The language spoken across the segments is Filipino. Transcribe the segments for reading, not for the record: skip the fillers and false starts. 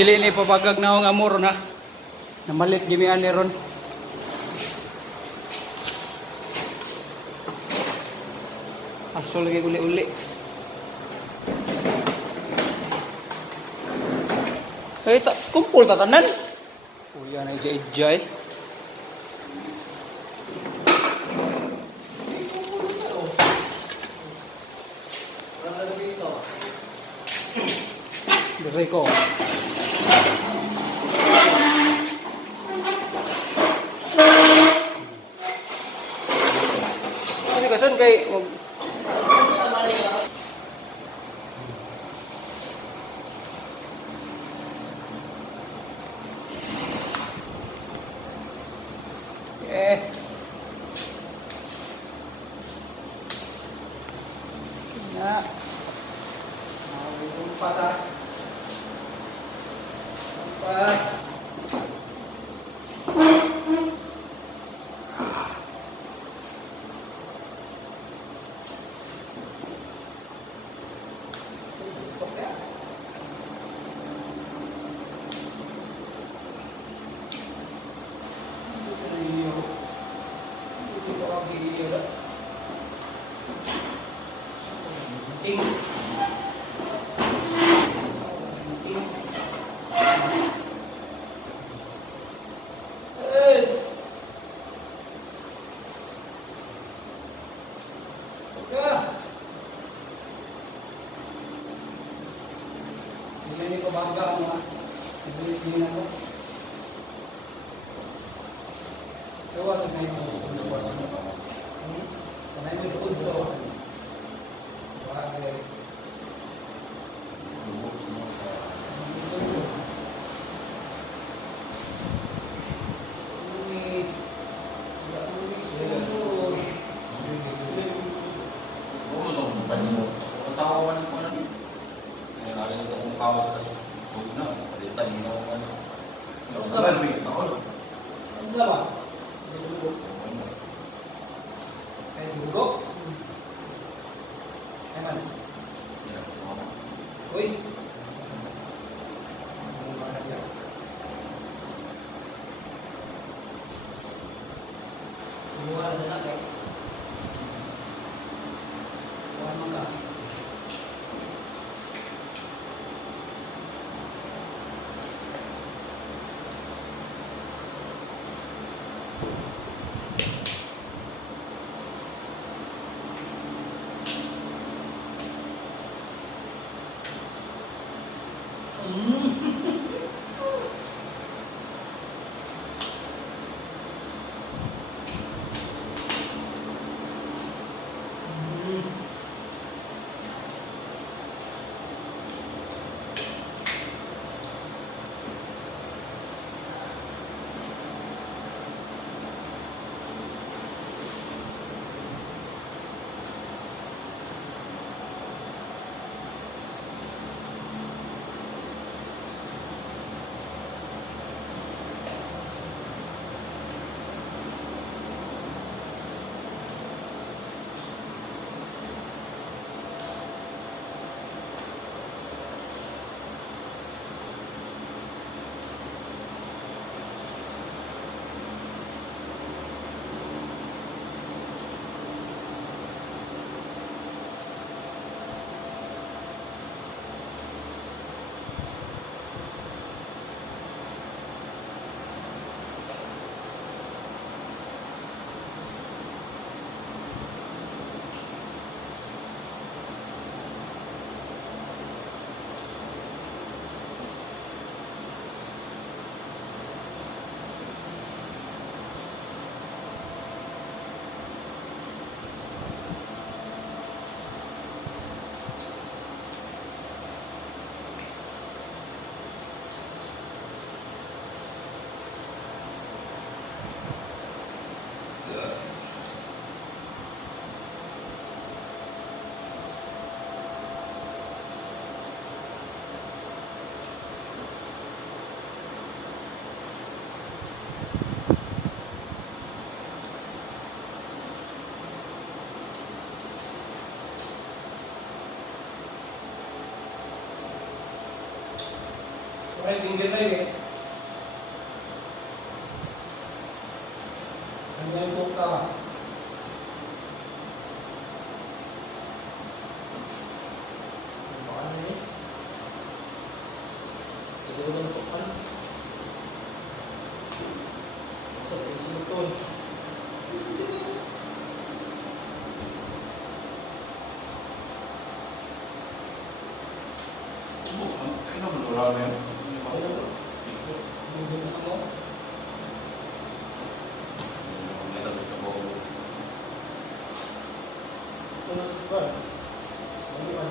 dili ni papagag na ang amor na. Namalit gimian ni ron. Aso lagi uli-uli. Ay, kumpul tatanan. Uya na ija-ija eh. Dire ko. Ini kasan kay na. Lumpas ah. Lumpas. Ini ko bangga mo. Ini mo. Ewa na mo. Sanay mo sa pulso. Wala. Ay, tinggal na yun eh. Ano yung buka? Baka na yun. Siguro na ito ka. Sa Facebook to. Ano mo wala na yun? Okay lang to. Hindi na ako. May tabi ka mo. Sunod ba? Hindi ba?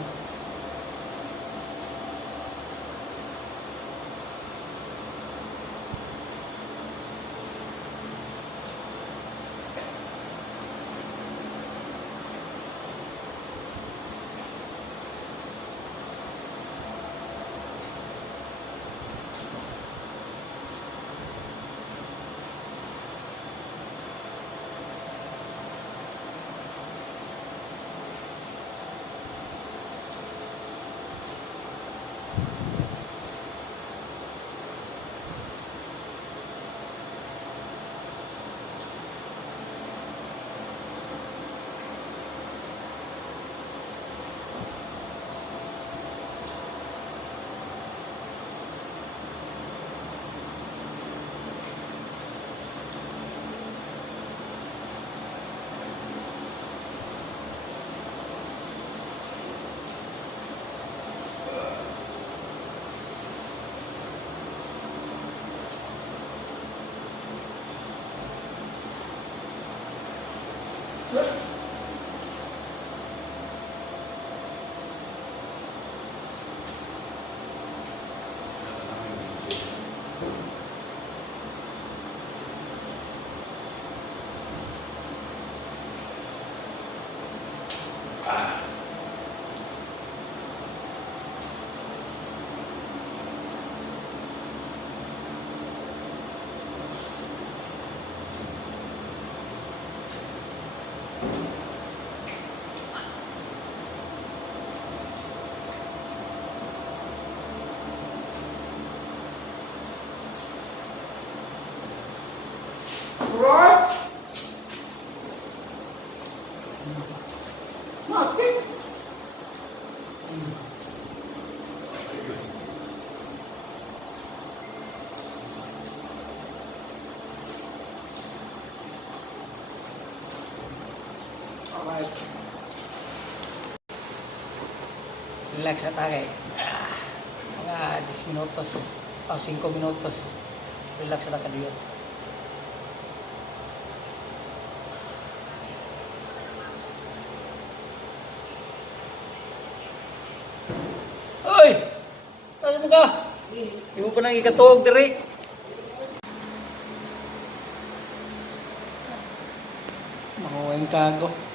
Right? Bakit? Alright. Relax na tayo. Mga 10 minutos. 5 minutos. Relax na tayo. Oy! Ano mo ka? Hindi mo pa nang ikatuog diri. Mahuwing kago.